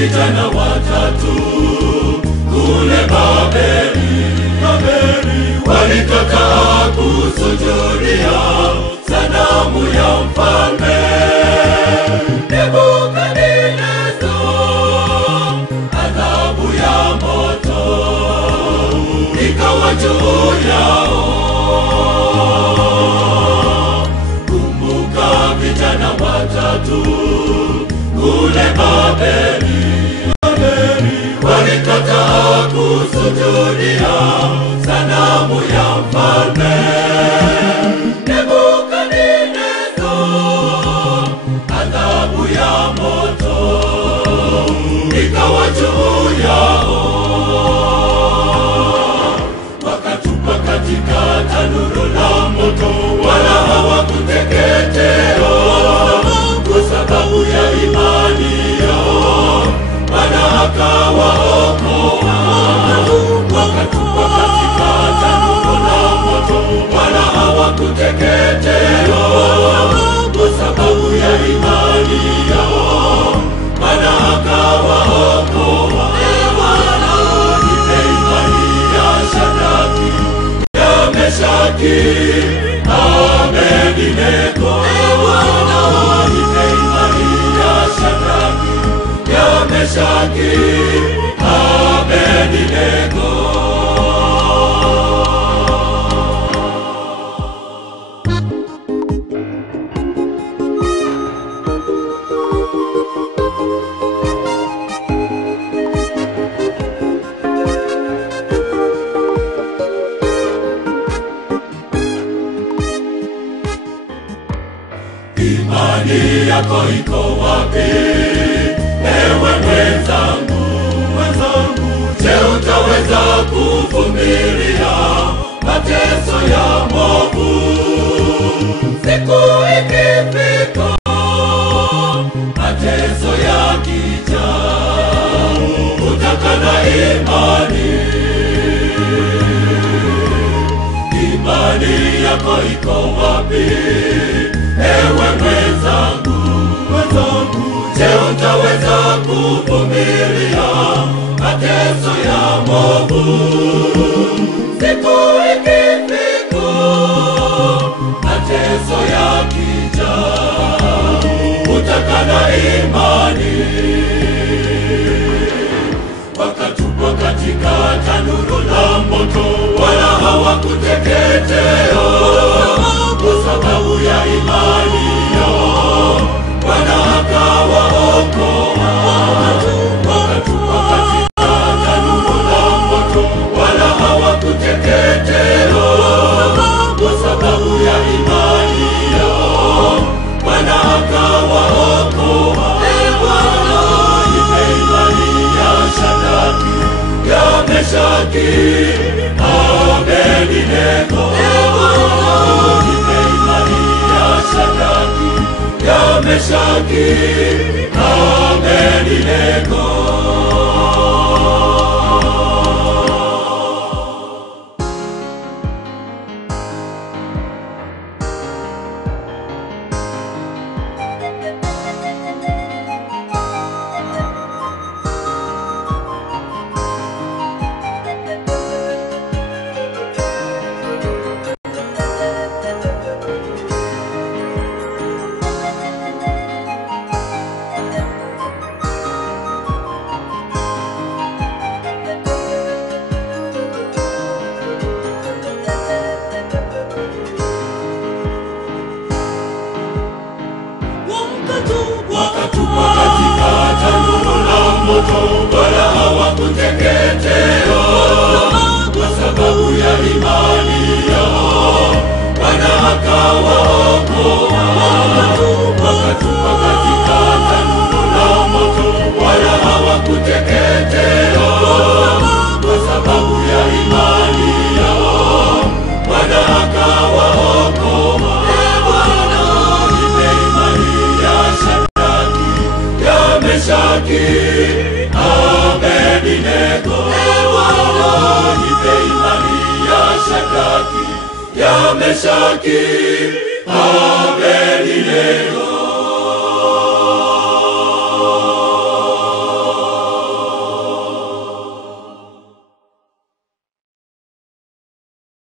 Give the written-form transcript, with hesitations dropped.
vijana watatu kule Babeli. Walikataa kusujudia sanamu ya mfalme Nebukadneza. Adhabu ya moto ikawa juu yao. Kumbuka vijana watatu kule Babeli. Walikataa kusujudia sanamu ya mfalme Nebukadneza. Adhabu ya moto ikawa juu yao. Wakatupwa katika tanuru la moto, wala hawakuteketea kwa sababu ya imani yao. Bwana akawaokoa. Wakatupwa katika tanuru la moto, wala hawakuteketea kwa sababu ya imani yao. Bwana akawaokoa. Nipe imani ya Shadraki, ya Meshaki, Abednego. Nipe imani ya Shadraki, ya Meshaki, Abednego. Imani yako iko wapi, ewe mwenzangu? Je, utaweza kuvumilia mateso ya movu? Siku ikifika, mateso yakija, utakana imani. Imani yako iko wapi, ewe mwenzangu? Je, utaweza kuvumilia mateso ya movu? Siku ikifika, mateso yakija, utakana imani. Wakatupwa katika tanuru la moto, wala hawakuteketea kwa sababu ya imani yao. Bwana akawaokoa. Wakatupwa katika tanuru la moto, wala hawakuteketea kwa sababu ya imani yao. Bwana akawaokoa. Nipe imani ya Shadraki, ya Meshaki, Abednego. Nipe imani ya Shadraki, ya Meshaki, Abednego. Wakatupwa katika tanuru la moto, wala hawakuteketea kwa sababu ya imani yao. Bwana akawaokoa. Wakatupwa katika tanuru la moto, wala hawakuteketea kwa sababu ya imani yao. Bwana akawaokoa. Nipe imani ya Shadraki, ya Meshaki, Abednego. Nipe imani ya Shadraki, ya Meshaki, Abednego.